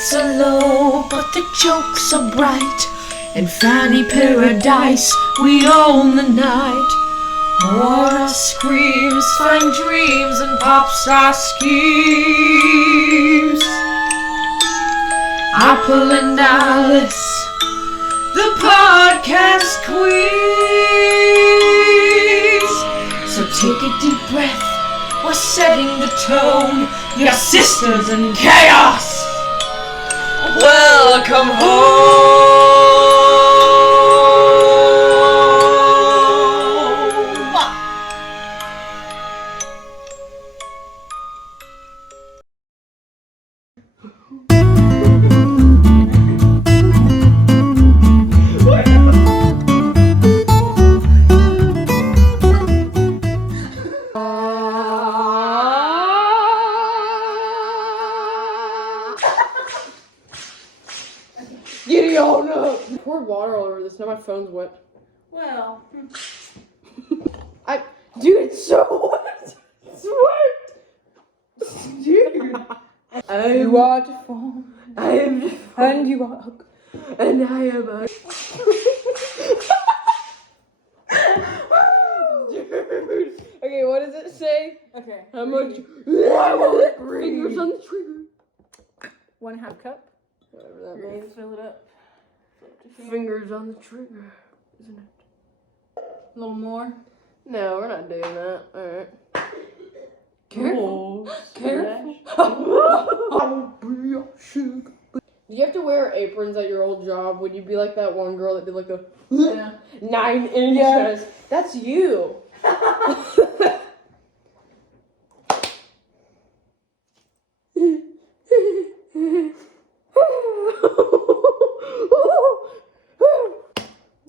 rates are low, but the jokes are bright. In fanny paradise, we own the night. Water screams, fine dreams, and pop star schemes. Apple and Alice, the podcast queens. So take a deep breath, we're setting the tone. Your sisters in chaos, welcome home. Giddy on up! Pour water all over this, now my phone's wet. Well, Dude, it's so wet! It's wet! Dude! You are deformed, I am and you are ugly. and I am a Dude! Okay, what does it say? Okay. How much? Fingers on the trigger. 1/2 cup. Whatever that means. Fill it up. Fingers on the trigger, isn't it? A little more. No, we're not doing that. Alright. Careful. Careful. Do you have to wear aprons at your old job? Would you be like that one girl that did like a Yeah. 9 inches? Yeah. That's you.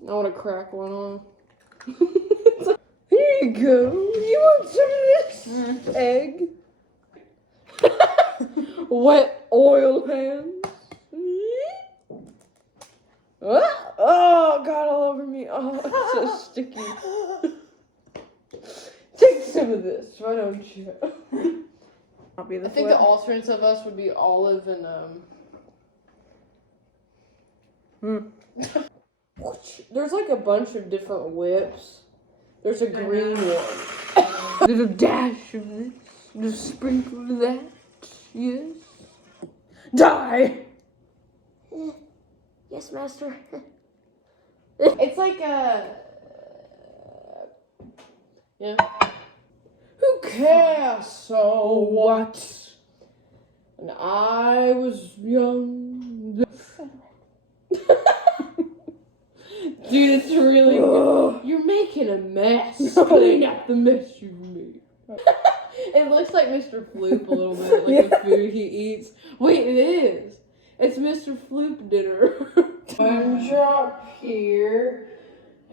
I want to crack one on. Here you go. You want some of this? Egg. Wet oil hands. Oh, got all over me. Oh, it's so sticky. Take some of this, why don't you? I'll be the I think the alternates of us would be Olive and There's like a bunch of different whips. There's a green one. There's a dash of this. There's a sprinkle of that. Yes. Die! Yes, master. It's like a... Yeah. Who cares? So what? And I was young. Dude, it's really good. You're making a mess. Clean up the mess you made. It looks like Mr. Floop a little bit, like the food he eats. Wait, it is. It's Mr. Floop dinner. One drop here,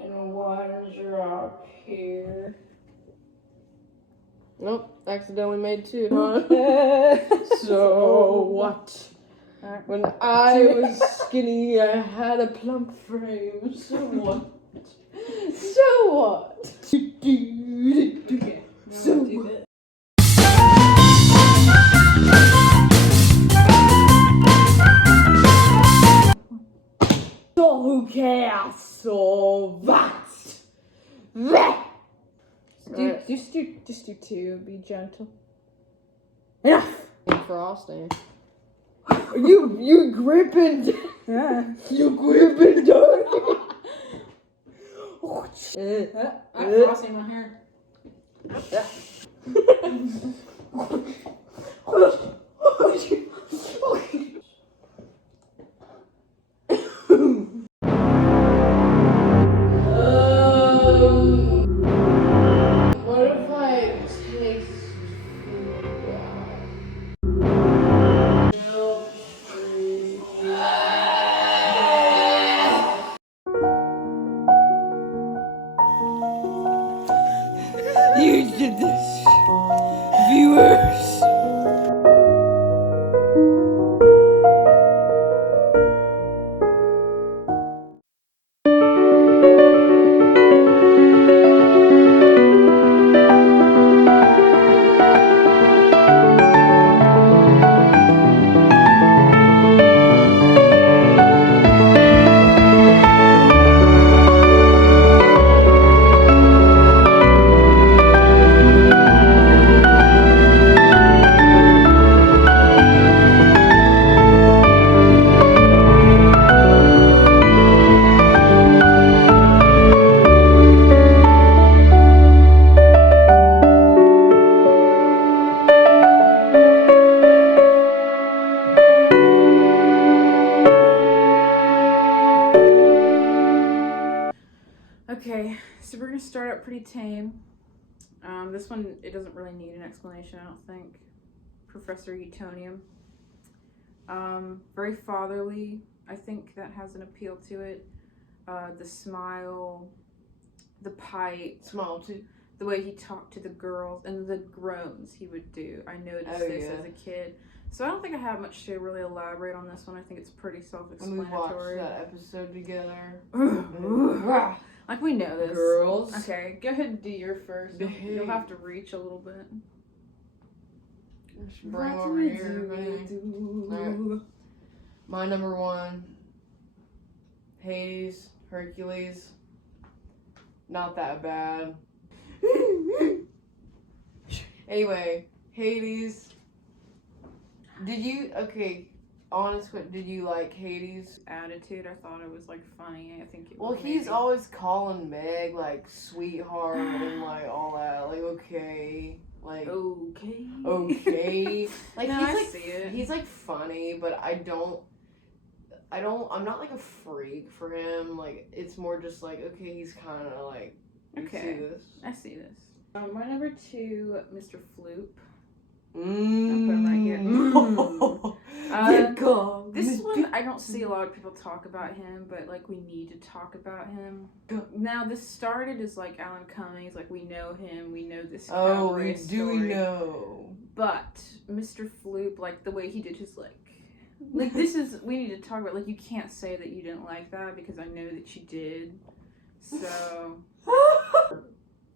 and one drop here. Nope, accidentally made two, huh? So what? When I was skinny, I had a plump frame. So what? So what? Okay. So what? So who cares? So what? That. Just do two. Be gentle. Enough. Frosting. You gripping? Yeah. You gripping, dirty. Oh, shit. I'm frosting my hair. What if I taste You did this, viewers. gonna start out pretty tame. This one, it doesn't really need an explanation, I don't think. Professor Utonium. Very fatherly. I think that has an appeal to it. The smile, the pipe, Smile too. the way he talked to the girls, and the groans he would do. I noticed this as a kid. So I don't think I have much to really elaborate on this one. I think it's pretty When we watched self-explanatory. that episode together. Like, we know this. Girls. Okay, go ahead and do your first. You'll have to reach a little bit. Just bring them over here, everybody. Alright. My number 1. Hades, Hercules. Not that bad. Anyway, Hades. Did you, honest, did you like Hades? Attitude, I thought it was, like, funny. I think it Well, was he's maybe- always calling Meg, like, sweetheart and, like, all that. Like, okay. Like, Okay. okay. Like, No, he's I like, see it. he's, like, funny, but I'm not, like, a freak for him. Like, it's more just, like, okay, he's kind of, like, you Okay. see this? I see this. My number 2, Mr. Floop. Mmm. put him right here. This one, I don't see a lot of people talk about him, but, like, we need to talk about him. Now, this started as, like, Alan Cummings, like, we know him, we know this Oh, cabaret do story. we know? But Mr. Floop, like, the way he did his, like, this is, we need to talk about, like, you can't say that you didn't like that, because I know that you did. So,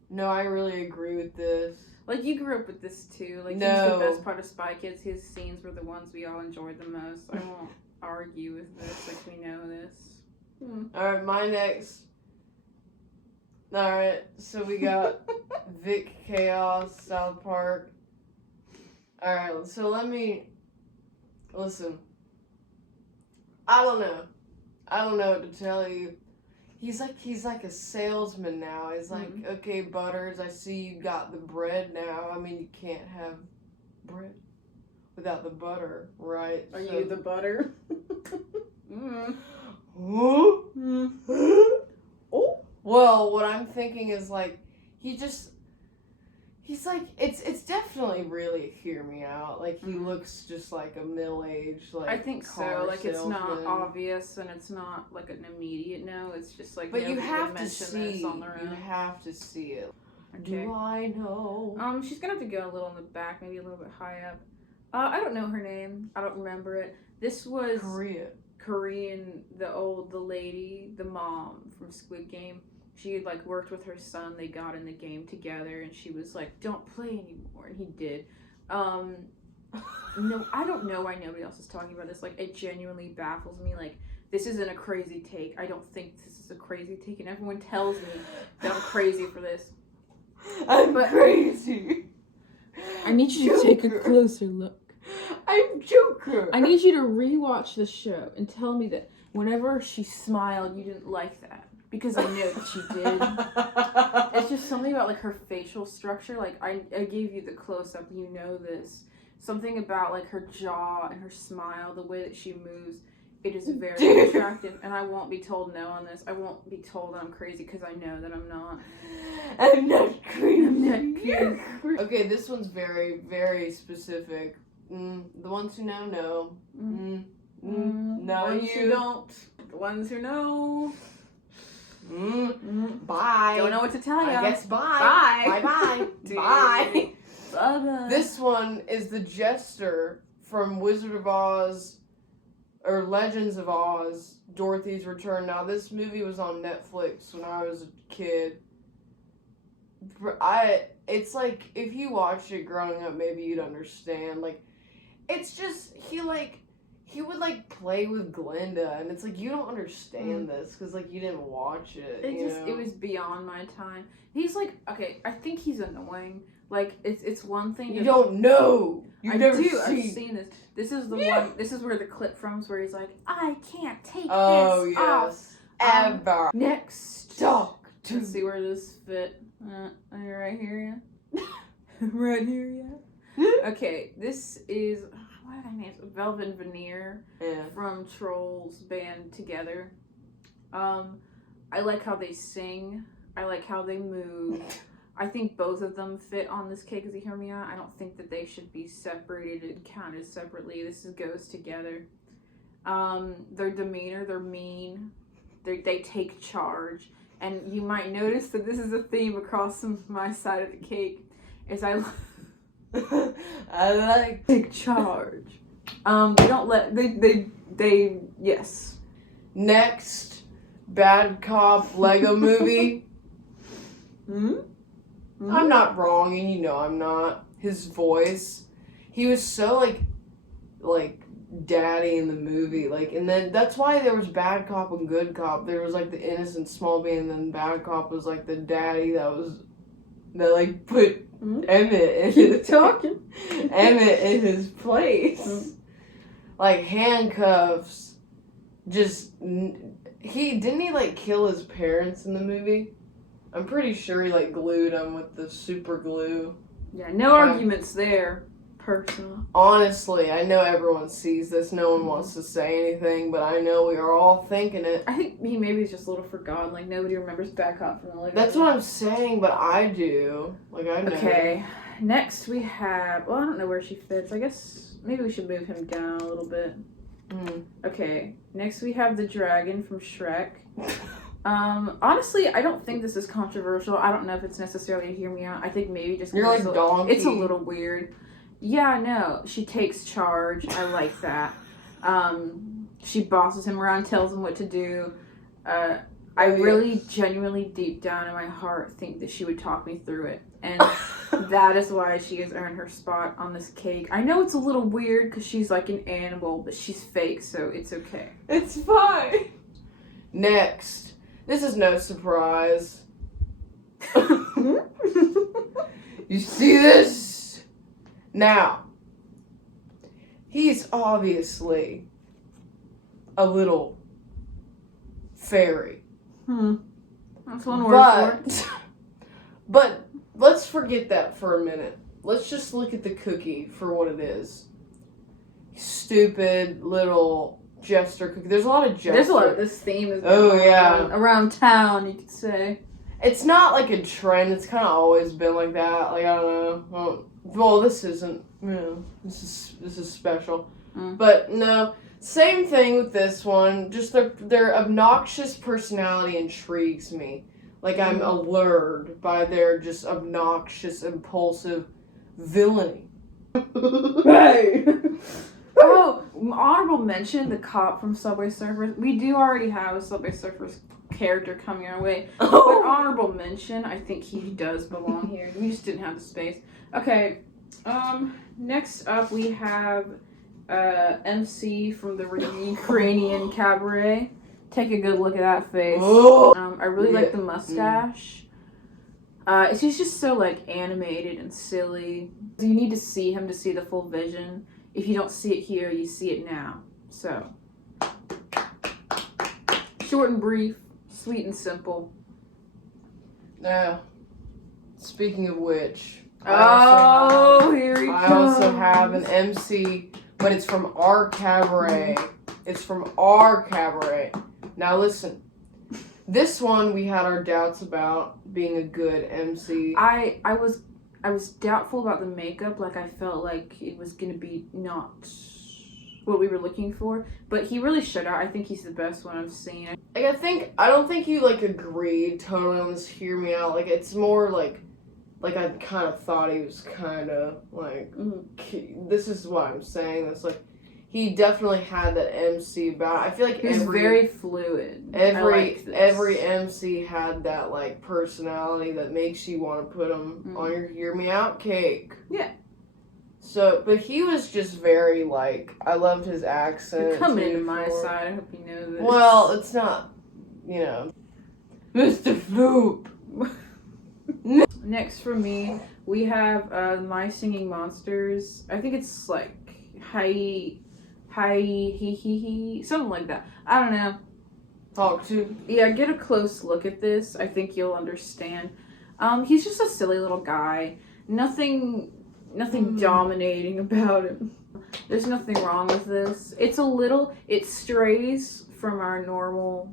No, I really agree with this. like, you grew up with this too. Like, he's No. the best part of Spy Kids. His scenes were the ones we all enjoyed the most. I won't argue with this, like, we know this. Alright, my next. Alright, so we got Vic Chaos, South Park. Alright, so let me. Listen. I don't know what to tell you. He's like a salesman now. He's like, okay, Butters, I see you got the bread now. I mean, you can't have bread without the butter, right? Are So- you the butter? Mm. Oh. Well, what I'm thinking is like he's like it's definitely really hear me out. Like he looks just like a middle-aged like I think so. car Like, it's not salesman. obvious and it's not like an immediate no. It's just like, But you nobody have would to mention see. this on their You own. have to see it. Okay. Do I know? She's gonna have to go a little in the back, maybe a little bit high up. I don't know her name. I don't remember it. This was Korean, the lady, the mom from Squid Game. She had, like, worked with her son. They got in the game together, and she was like, "Don't play anymore," and he did. No, I don't know why nobody else is talking about this. Like, it genuinely baffles me. Like, this isn't a crazy take. I don't think this is a crazy take, and everyone tells me that I'm crazy for this. I'm But- crazy. I need you to take a closer look. I'm Joker. I need you to rewatch the show and tell me that whenever she smiled, you didn't like that. Because I know that she did. It's just something about, like, her facial structure. Like, I gave you the close-up, you know this. Something about, like, her jaw and her smile, the way that she moves. It is very attractive, and I won't be told no on this. I won't be told that I'm crazy because I know that I'm not. I'm not crazy. I'm not crazy. Okay, this one's very, very specific. The ones who know. No, Ones who you don't. The ones who know. Bye. Don't know what to tell you. I guess bye. Bye. Bye. Dude. Bye. Bye-bye. This one is the Jester from Wizard of Oz, or Legends of Oz, Dorothy's Return. Now, this movie was on Netflix when I was a kid. It's like, if you watched it growing up, maybe you'd understand. Like, it's just, he would, like, play with Glinda, and it's like, you don't understand this, because, like, you didn't watch it, It was beyond my time. He's like, okay, I think he's annoying. Like, it's one thing. You don't know. You've never I've seen this. This is the one. This is where the clip from, where he's like, I can't take Oh, this yes. off. Ever. Next. Talk to Let's see where this fit. Right here, yeah. Right here, yeah. Okay, this is, what did I name it? Velvet Veneer Yeah. from Trolls band Together. I like how they sing. I like how they move. I think both of them fit on this cake, as you hear me out. I don't think that they should be separated and counted separately. Goes together. Their demeanor, they're mean. They take charge. And you might notice that this is a theme across my side of the cake. Is I like take charge. They don't let they yes. Next, bad cop Lego movie. I'm not wrong, and you know I'm not. His voice, he was so like daddy in the movie, like, and then that's why there was bad cop and good cop. There was like the innocent small being, and then bad cop was like the daddy that like put Emmett in his place. Like handcuffs. Just he like kill his parents in the movie. I'm pretty sure he like glued them with the super glue. Yeah, no arguments there. Personal. Honestly, I know everyone sees this. No one wants to say anything, but I know we are all thinking it. I think he maybe is just a little forgotten. Like nobody remembers Bad Cop from the Lego. That's what I'm saying, but I do. Like I know. Okay. Next we have. Well, I don't know where she fits. I guess maybe we should move him down a little bit. Okay. Next we have the dragon from Shrek. Honestly, I don't think this is controversial. I don't know if it's necessarily hear me out. I think maybe just you're like donkey. It's a little weird. Yeah, no, she takes charge. I like that. She bosses him around, tells him what to do. I really, genuinely, deep down in my heart, think that she would talk me through it. And that is why she has earned her spot on this cake. I know it's a little weird because she's like an animal, but she's fake, so it's okay. It's fine. Next. This is no surprise. You see this? Now, he's obviously a little fairy. That's one word for it. But let's forget that for a minute. Let's just look at the cookie for what it is. Stupid little jester cookie. There's a lot of jester. There's a lot of this theme is around town, you could say. It's not like a trend. It's kind of always been like that. Like I don't know. Well, this isn't. This is special. But no, same thing with this one. Just their obnoxious personality intrigues me. Like I'm allured by their just obnoxious, impulsive villainy. Hey. Oh, honorable mention, the cop from Subway Surfers. We do already have a Subway Surfers character coming our way. But honorable mention, I think he does belong here. We just didn't have the space. Okay, next up we have MC from the Ukrainian Cabaret. Take a good look at that face. I really like the mustache. He's just so like animated and silly. You need to see him to see the full vision. If you don't see it here, you see it now. So, short and brief, sweet and simple. Now, speaking of which, here he comes. I also have an MC, but it's from our cabaret. It's from our cabaret. Now listen, this one we had our doubts about being a good MC. I was doubtful about the makeup. Like I felt like it was gonna be not what we were looking for, but he really showed out. I think he's the best one I've seen. Like I don't think you like agreed totally on this. Hear me out. Like it's more like I kind of thought he was kind of like. This is what I'm saying. It's like he definitely had that MC about. I feel like he's very fluid. Every MC had that like personality that makes you want to put him on your hear me out cake. Yeah. So, but he was just very like I loved his accent. You're coming into my side. I hope you know this. Well, it's not, Mr. Floop. Next for me, we have My Singing Monsters. I think it's like hi, something like that. I don't know. Talk to. Yeah, get a close look at this. I think you'll understand. He's just a silly little guy. Nothing dominating about him. There's nothing wrong with this. It strays from our normal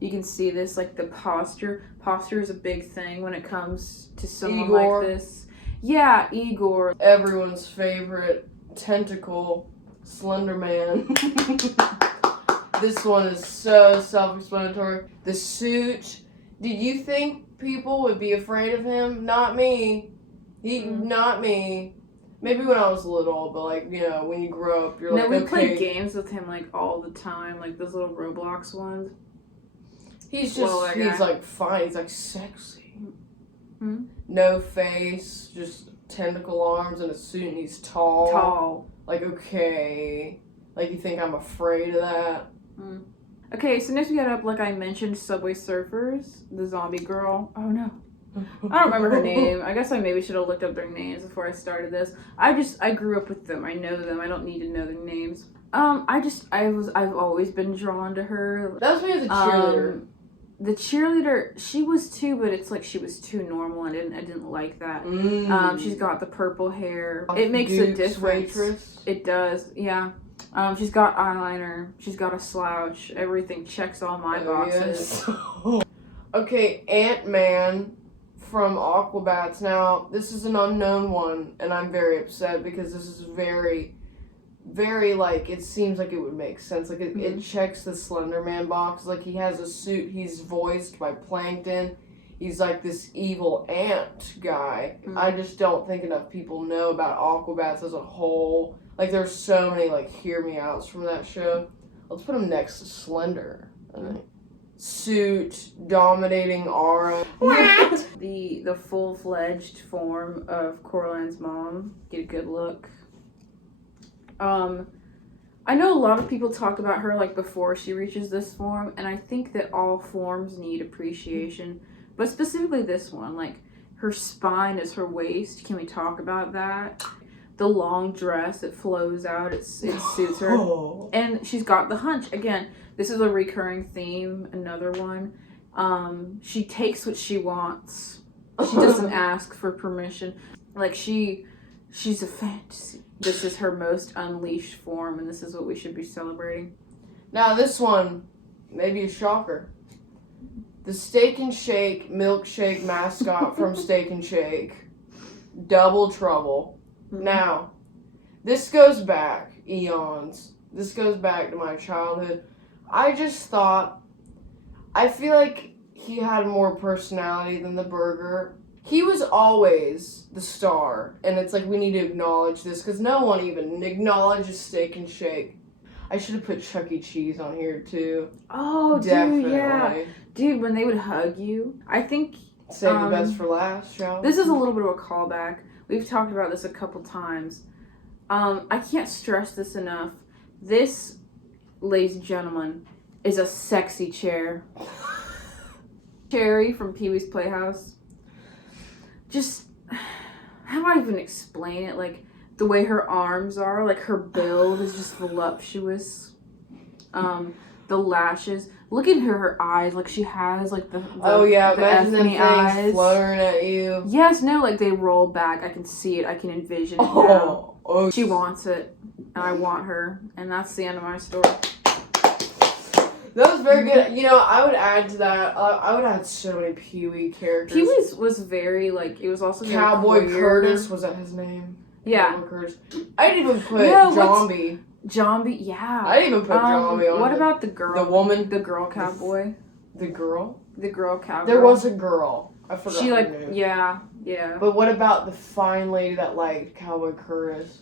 You can see this, like, the posture. Posture is a big thing when it comes to someone Igor. like this. Yeah, Igor. Everyone's favorite tentacle, Slender Man. This one is so self-explanatory. The suit. Did you think people would be afraid of him? Not me. Not me. Maybe when I was little, but like, you know, when you grow up, you're like, we okay. played games with him like all the time, like those little Roblox ones. He's just, Well, he's like fine. He's like sexy. Hmm? No face, just tentacle arms and a suit, and he's tall. Tall. Like, okay. Like, you think I'm afraid of that? Okay, so next we got up, like I mentioned, Subway Surfers, the zombie girl. Oh no. I don't remember her name. I guess I maybe should have looked up their names before I started this. I grew up with them. I know them. I don't need to know their names. I've always been drawn to her. That was me as a cheerleader. The cheerleader, she was too, but it's like she was too normal. I didn't like that. She's got the purple hair. It makes a Duke's difference. Waitress. It does, yeah. She's got eyeliner. She's got a slouch. Everything checks all my boxes. Yes. Okay, Ant-Man from Aquabats. Now, this is an unknown one, and I'm very upset because this is very, very, like, it seems like it would make sense. Like, it checks the Slender Man box. Like, he has a suit. He's voiced by Plankton. He's like this evil ant guy. I just don't think enough people know about Aquabats as a whole. Like, there's so many, like, hear me outs from that show. Let's put him next to Slender, I think. Suit, dominating aura. The full-fledged form of Coraline's mom. Get a good look. I know a lot of people talk about her, like, before she reaches this form, and I think that all forms need appreciation. But specifically this one, like, her spine is her waist. Can we talk about that? The long dress, it flows out, it suits her. And she's got the hunch. Again, this is a recurring theme, another one. She takes what she wants. She doesn't ask for permission. Like, she's a fantasy. This is her most unleashed form, and this is what we should be celebrating. Now, this one, maybe a shocker. The Steak and Shake milkshake mascot from Steak and Shake. Double Trouble. Now, this goes back eons. This goes back to my childhood. I feel like he had more personality than the burger. He was always the star, and it's like we need to acknowledge this because no one even acknowledges Steak and Shake. I should have put Chuck E. Cheese on here too. Oh, Definitely. dude, yeah. Dude, when they would hug you, I think... Save the best for last, shall we? This is a little bit of a callback. We've talked about this a couple times. I can't stress this enough. This, ladies and gentlemen, is a sexy chair. Cherry from Pee-wee's Playhouse. Just, how do I even explain it? Like, the way her arms are, like, her build is just voluptuous. The lashes. Look at her eyes. Like, she has, like, the imagine them things eyes. fluttering at you. Yes, no, like, they roll back. I can see it. I can envision it now. She wants it, and I want her, and that's the end of my story. That was very good. You know, I would add to that. I would add so many Pee-wee characters. Pee-wee's was very, like, it was also very Cowboy queer. Curtis, was that his name? Yeah. Cowboy Curtis. I didn't even put No, Zombie. Zombie, yeah. I didn't even put Zombie on. What about the girl? The woman? The girl cowboy? The girl? The girl cowboy. There was a girl. I forgot She, her like, name. yeah. But what about the fine lady that liked Cowboy Curtis?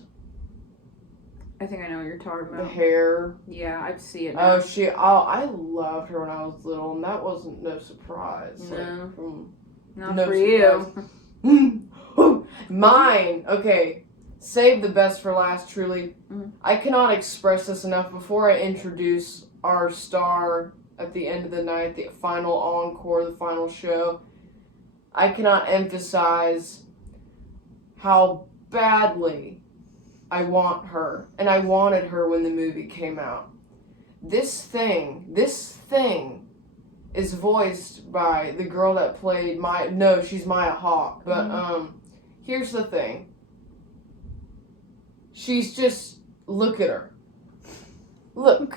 I think I know what you're talking The about. hair. Yeah, I see it now. I loved her when I was little, and that wasn't no surprise. No. Like, Not for you. Mine. Okay. Save the best for last, truly. I cannot express this enough. Before I introduce our star at the end of the night, the final encore, the final show, I cannot emphasize how badly I want her. And I wanted her when the movie came out. This thing is voiced by the girl that played she's Maya Hawke. But here's the thing. She's just, look at her. Look.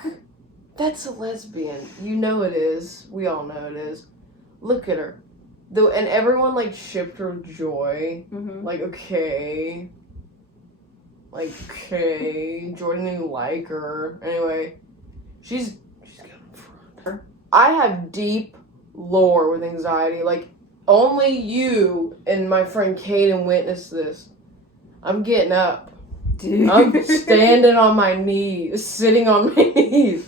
That's a lesbian. You know it is. We all know it is. Look at her. Though, and everyone like shipped her with Joy. Mm-hmm. Like, okay. Like, okay. Jordan didn't like her. Anyway, she's good in front. I have deep lore with anxiety. Like, only you and my friend Kaden witnessed this. I'm getting up. Dude. I'm standing on my knees, sitting on my knees.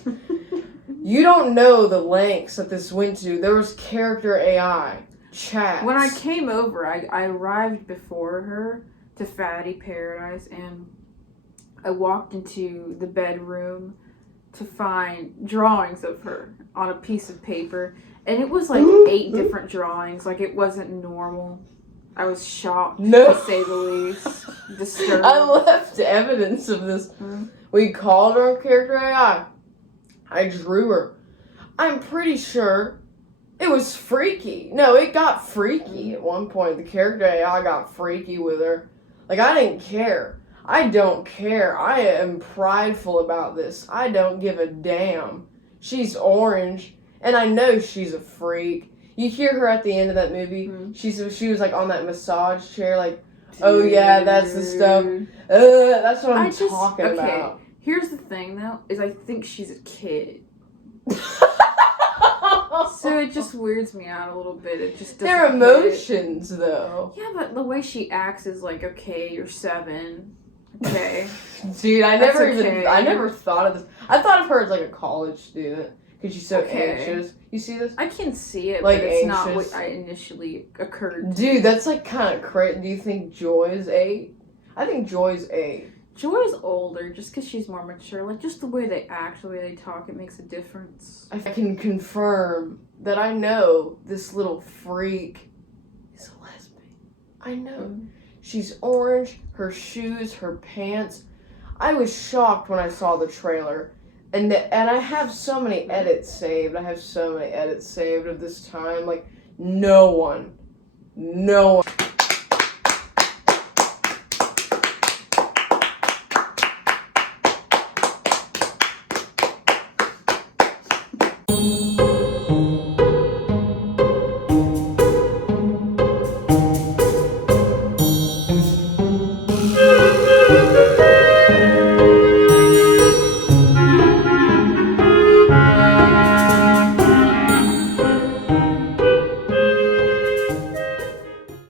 You don't know the lengths that this went to. There was character AI, chats. When I came over, I arrived before her to Fatty Paradise, and I walked into the bedroom to find drawings of her on a piece of paper, and it was like 8 different drawings. Like, it wasn't normal. I was shocked, No. to say the least. Disturbed. I left evidence of this. Mhm. We called her on character AI. I drew her. I'm pretty sure it was freaky. No, it got freaky at one point. The character AI got freaky with her. Like, I didn't care. I don't care. I am prideful about this. I don't give a damn. She's orange, and I know she's a freak. You hear her at the end of that movie. Mhm. She was like on that massage chair, like, oh yeah, that's the stuff. Dude. That's what I'm I just- talking okay. about. Here's the thing, though, is I think she's a kid. So it just weirds me out a little bit. It just doesn't Their fit. emotions, though. Yeah, but the way she acts is like, okay, you're 7. Okay. Dude, I That's never okay. I never thought of this. I thought of her as like a college student because she's so Okay. anxious. You see this? I can see it, Like but it's not anxious. what I initially occurred. Dude, that's like kind of crazy. Do you think Joy is 8? I think Joy's 8. Joy's older just because she's more mature. Like, just the way they act, the way they talk, it makes a difference. I can confirm that I know this little freak is a lesbian. I know. She's orange, her shoes, her pants. I was shocked when I saw the trailer. And I have so many edits saved. I have so many edits saved of this time. Like, no one